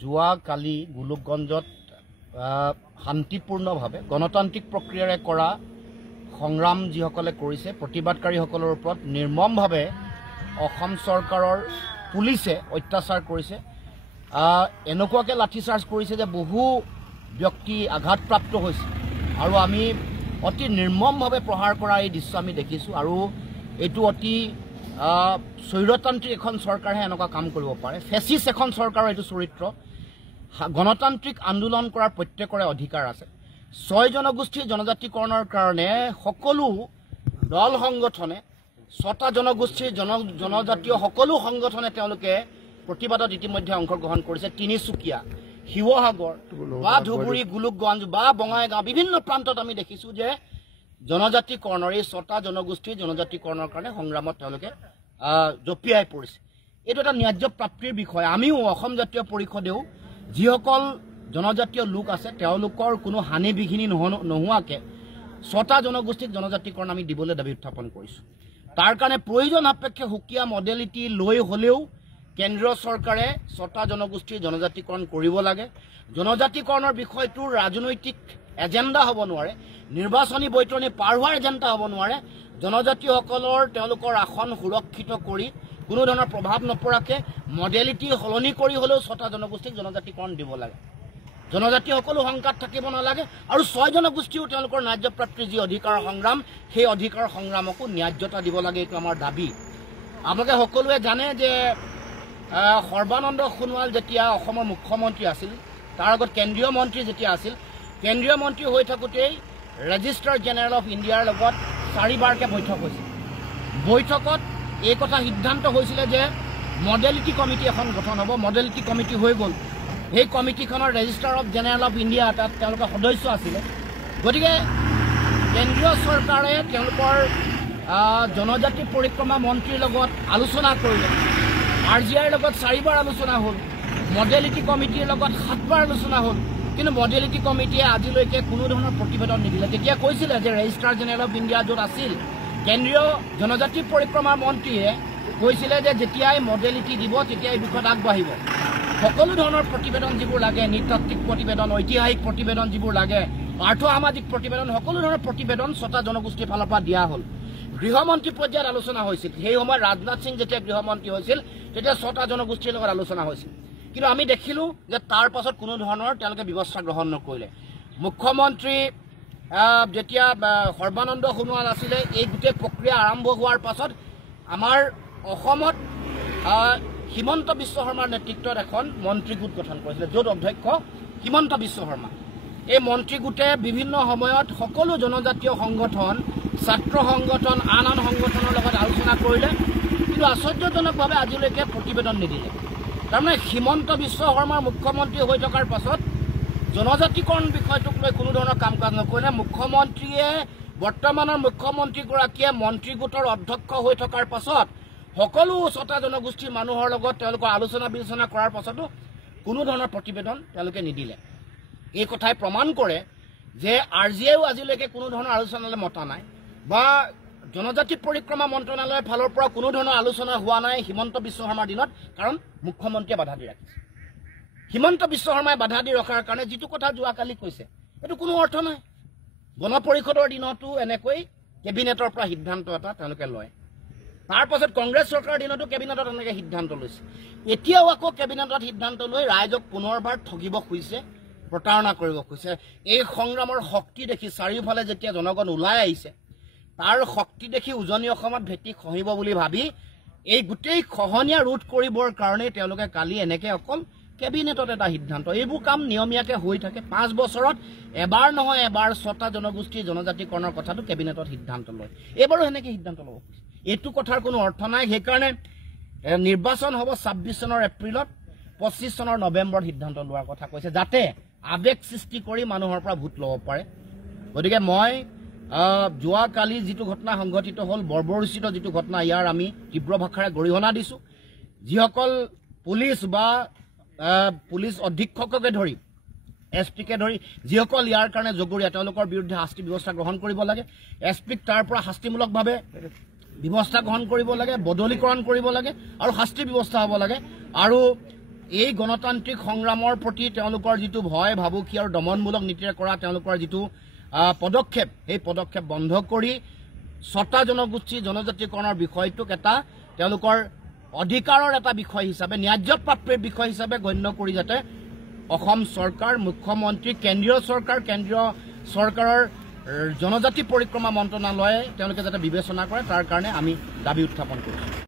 যোৱা কালি গোলকগঞ্জত শান্তিপূৰ্ণভাৱে গণতান্ত্ৰিক প্ৰক্ৰিয়াৰে কৰা সংগ্ৰাম যিসকলে কৰিছে প্ৰতিবাদকাৰীসকলৰ ওপৰত নিৰ্মমভাৱে অসম চৰকাৰৰ পুলিচে অত্যাচাৰ কৰিছে এনেকুৱাকৈ লাঠিচাৰ্জ কৰিছে যে বহু ব্যক্তি আঘাতপ্ৰাপ্ত হৈছে আৰু আমি অতি নিৰ্মমভাৱে প্ৰহাৰ কৰা এই দৃশ্য আমি দেখিছোঁ আৰু এইটো অতি স্বৈৰতান্ত্ৰিক এখন চৰকাৰহে এনেকুৱা কাম কৰিব পাৰে ফেচিষ্ট এখন চৰকাৰৰ এইটো চৰিত্ৰ গণতান্ত্ৰিক আন্দোলন কৰাৰ প্ৰত্যেকৰে অধিকাৰ আছে 6 জনগোষ্ঠীৰ জনজাতিকৰণৰ কাৰণে সকলো দল সংগঠনে 6টা জনগোষ্ঠীৰ জনজাতীয় সকলো সংগঠনে তেওঁলোকে প্ৰতিবাদত ইতিমধ্যে অংশগ্ৰহণ কৰিছে তিনিচুকীয়া শিৱসাগৰ বা ধুবুৰী গোলকগঞ্জ বা বঙাইগাঁও বিভিন্ন প্ৰান্তত আমি দেখিছোঁ যে জনজাতিকৰণৰ এই 6টা জনগোষ্ঠীৰ জনজাতিকৰণৰ কাৰণে সংগ্ৰামত তেওঁলোকে জপিয়াই পৰিছে এইটো এটা ন্যায্য প্ৰাপ্তিৰ বিষয় আমিও অসম জাতীয় পৰিষদেও যিসকল জনজাতীয় লোক আছে তেওঁলোকৰ কোনো হানি বিঘিনি নোহোৱাকৈ 6টা জনগোষ্ঠীক জনজাতিকৰণ আমি দিবলৈ দাবী উত্থাপন কৰিছোঁ তাৰ কাৰণে প্ৰয়োজন সাপেক্ষে সুকীয়া মডেলিটি লৈ হ'লেও কেন্দ্ৰীয় চৰকাৰে 6টা জনগোষ্ঠীৰ জনজাতিকৰণ কৰিব লাগে জনজাতিকৰণৰ বিষয়টোৰ ৰাজনৈতিক এজেণ্ডা হ'ব নোৱাৰে নিৰ্বাচনী বৈতৰণি পাৰ হোৱাৰ এজেণ্ডা হ'ব নোৱাৰে জনজাতিসকলৰ তেওঁলোকৰ আসন সুৰক্ষিত কৰি কোনো ধৰণৰ প্ৰভাৱ নপৰাকৈ মডেলিটি সলনি কৰি হ'লেও 6টা জনগোষ্ঠীক জনজাতিকৰণ দিব লাগে জনজাতি সকলো সংকাত থাকিব নালাগে আৰু 6 জনগোষ্ঠীও তেওঁলোকৰ ন্যায্যপ্ৰাপ্তিৰ যি অধিকাৰৰ সংগ্ৰাম সেই অধিকাৰৰ সংগ্ৰামকো ন্যায্যতা দিব লাগে এইটো আমাৰ দাবী আপোনালোকে সকলোৱে জানে যে সৰ্বানন্দ সোণোৱাল যেতিয়া অসমৰ মুখ্যমন্ত্ৰী আছিল তাৰ আগত কেন্দ্ৰীয় মন্ত্ৰী যেতিয়া আছিল কেন্দ্ৰীয় মন্ত্ৰী হৈ থাকোঁতেই ৰেজিষ্ট্ৰাৰ জেনেৰেল অফ ইণ্ডিয়াৰ লগত 4বাৰকৈ বৈঠক হৈছিল বৈঠকত এই কথা সিদ্ধান্ত হৈছিলে যে মডেলিটি কমিটি এখন গঠন হ'ব মডেলিটি কমিটি হৈ গ'ল সেই কমিটিখনৰ registrar of general of India তাত তেওঁলোকৰ সদস্য আছিলে গতিকে কেন্দ্ৰীয় চৰকাৰে তেওঁলোকৰ জনজাতি পৰিক্ৰমা মন্ত্ৰীৰ লগত আলোচনা কৰিলে RGIৰ লগত 4বাৰ আলোচনা হ'ল মডেলিটি কমিটিৰ লগত 7বাৰ আলোচনা হ'ল কিন্তু মডেলিটি কমিটিয়ে আজিলৈকে কোনো ধৰণৰ প্ৰতিবেদন নিদিলে তেতিয়া কৈছিলে যে ৰেজিষ্ট্ৰাৰ জেনেৰেল অফ ইণ্ডিয়া য'ত আছিল কেন্দ্ৰীয় জনজাতি পৰিক্ৰমা মন্ত্ৰীয়ে কৈছিলে যে যেতিয়াই মডেলিটি দিব তেতিয়াই বিষয়ত আগবাঢ়িব সকলো ধৰণৰ প্ৰতিবেদন যিবোৰ লাগে নৃতাত্ত্বিক প্ৰতিবেদন ঐতিহাসিক প্ৰতিবেদন যিবোৰ লাগে আৰ্থ সামাজিক প্ৰতিবেদন সকলো ধৰণৰ প্ৰতিবেদন 6টা জনগোষ্ঠীৰ ফালৰ পৰা দিয়া হ'ল গৃহমন্ত্ৰী পৰ্যায়ত আলোচনা হৈছিল সেই সময়ত ৰাজনাথ সিং যেতিয়া গৃহমন্ত্ৰী হৈছিল তেতিয়া 6টা জনগোষ্ঠীৰ লগত আলোচনা হৈছিল কিন্তু আমি দেখিলোঁ যে তাৰ পাছত কোনো ধৰণৰ তেওঁলোকে ব্যৱস্থা গ্ৰহণ নকৰিলে মুখ্যমন্ত্ৰী যেতিয়া সৰ্বানন্দ সোণোৱাল আছিলে এই গোটেই প্ৰক্ৰিয়া আৰম্ভ হোৱাৰ পাছত আমাৰ অসমত হিমন্ত বিশ্ব শৰ্মাৰ নেতৃত্বত এখন মন্ত্ৰী গোট গঠন কৰিছিলে য'ত অধ্যক্ষ হিমন্ত বিশ্ব শৰ্মা এই মন্ত্ৰী গোটে বিভিন্ন সময়ত সকলো জনজাতীয় সংগঠন ছাত্ৰ সংগঠন আন সংগঠনৰ লগত আলোচনা কৰিলে কিন্তু আশ্চৰ্যজনকভাৱে আজিলৈকে প্ৰতিবেদন নিদিলে তাৰমানে হিমন্ত বিশ্ব শৰ্মাৰ মুখ্যমন্ত্ৰী হৈ থকাৰ পাছত জনজাতিকৰণ বিষয়টোক লৈ কোনো ধৰণৰ কাম কাজ নকৰিলে মুখ্যমন্ত্ৰীয়ে বৰ্তমানৰ মুখ্যমন্ত্ৰীগৰাকীয়ে মন্ত্ৰী গোটৰ অধ্যক্ষ হৈ থকাৰ পাছত সকলো 6টা জনগোষ্ঠীৰ মানুহৰ লগত তেওঁলোকৰ আলোচনা বিলোচনা কৰাৰ পাছতো কোনো ধৰণৰ প্ৰতিবেদন তেওঁলোকে নিদিলে এই কথাই প্ৰমাণ কৰে যে RGIও আজিলৈকে কোনো ধৰণৰ আলোচনালৈ মতা নাই বা জনজাতি পৰিক্ৰমা মন্ত্ৰণালয়ৰ ফালৰ পৰা কোনো ধৰণৰ আলোচনা হোৱা নাই হিমন্ত বিশ্ব শৰ্মাৰ দিনত কাৰণ মুখ্যমন্ত্ৰীয়ে বাধা দি ৰাখিছে হিমন্ত বিশ্ব শৰ্মাই বাধা দি ৰখাৰ কাৰণে যিটো কথা যোৱাকালি কৈছে এইটো কোনো অৰ্থ নাই গণ পৰিষদৰ দিনতো এনেকৈ কেবিনেটৰ পৰা সিদ্ধান্ত এটা তেওঁলোকে লয় তাৰ পাছত কংগ্ৰেছ চৰকাৰৰ দিনতো কেবিনেটত এনেকৈ সিদ্ধান্ত লৈছে এতিয়াও আকৌ কেবিনেটত সিদ্ধান্ত লৈ ৰাইজক পুনৰবাৰ ঠগিব খুজিছে প্ৰতাৰণা কৰিব খুজিছে এই সংগ্ৰামৰ শক্তি দেখি চাৰিওফালে যেতিয়া জনগণ ওলাই আহিছে তাৰ শক্তি দেখি উজনি অসমত ভেটি খহিব বুলি ভাবি এই গোটেই খহনীয়া ৰোধ কৰিবৰ কাৰণে তেওঁলোকে কালি এনেকৈ অকল কেবিনেটত এটা সিদ্ধান্ত এইবোৰ কাম নিয়মীয়াকৈ হৈ থাকে 5 বছৰত এবাৰ নহয় এবাৰ 6টা জনগোষ্ঠীৰ জনজাতিকৰণৰ কথাটো কেবিনেটত সিদ্ধান্ত লয় এইবাৰো সেনেকৈ সিদ্ধান্ত ল'ব এইটো কথাৰ কোনো অৰ্থ নাই সেইকাৰণে নিৰ্বাচন হ'ব 26 চনৰ এপ্ৰিলত 25 চনৰ নৱেম্বৰত সিদ্ধান্ত লোৱাৰ কথা কৈছে যাতে আবেগ সৃষ্টি কৰি মানুহৰ পৰা ভোট ল'ব পাৰে গতিকে মই যোৱাকালি যিটো ঘটনা সংঘটিত হ'ল বৰ্বৰোচিত যিটো ঘটনা ইয়াৰ আমি তীব্ৰ ভাষাৰে গৰিহণা দিছোঁ যিসকল পুলিচ বা পুলিচ অধীক্ষককে ধৰি SPকে ধৰি যিসকল ইয়াৰ কাৰণে জগৰীয়া তেওঁলোকৰ বিৰুদ্ধে শাস্তি ব্যৱস্থা গ্ৰহণ কৰিব লাগে SPক তাৰ পৰা শাস্তিমূলকভাৱে ব্যৱস্থা গ্ৰহণ কৰিব লাগে বদলীকৰণ কৰিব লাগে আৰু শাস্তি ব্যৱস্থা হ'ব লাগে আৰু এই গণতান্ত্ৰিক সংগ্ৰামৰ প্ৰতি তেওঁলোকৰ যিটো ভয় ভাবুকি আৰু দমনমূলক নীতিৰে কৰা তেওঁলোকৰ যিটো পদক্ষেপ সেই পদক্ষেপ বন্ধ কৰি ছটা জনগোষ্ঠী জনজাতিকৰণৰ বিষয়টোক এটা তেওঁলোকৰ অধিকাৰৰ এটা বিষয় হিচাপে ন্যায্য প্ৰাপ্তিৰ বিষয় হিচাপে গণ্য কৰি যাতে অসম চৰকাৰ মুখ্যমন্ত্ৰী কেন্দ্ৰীয় চৰকাৰৰ জনজাতি পৰিক্ৰমা মন্ত্ৰণালয়ে তেওঁলোকে যাতে বিবেচনা কৰে তাৰ কাৰণে আমি দাবী উত্থাপন কৰিছোঁ।